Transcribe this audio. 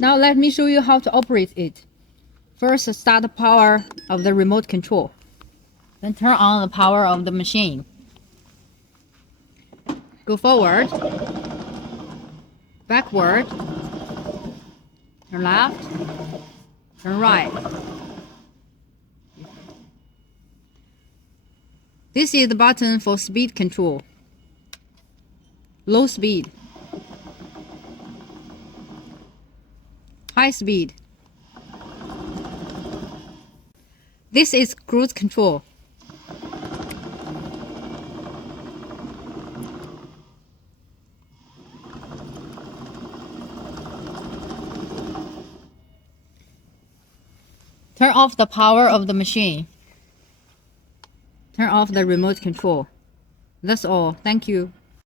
Now let me show you how to operate it. First, start the power of the remote control. Then turn on the power of the machine. Go forward, backward, turn left, turn right. This is the button for speed control. Low speed, high speed. This is cruise control. Turn off the power of the machine. Turn off the remote control. That's all. Thank you.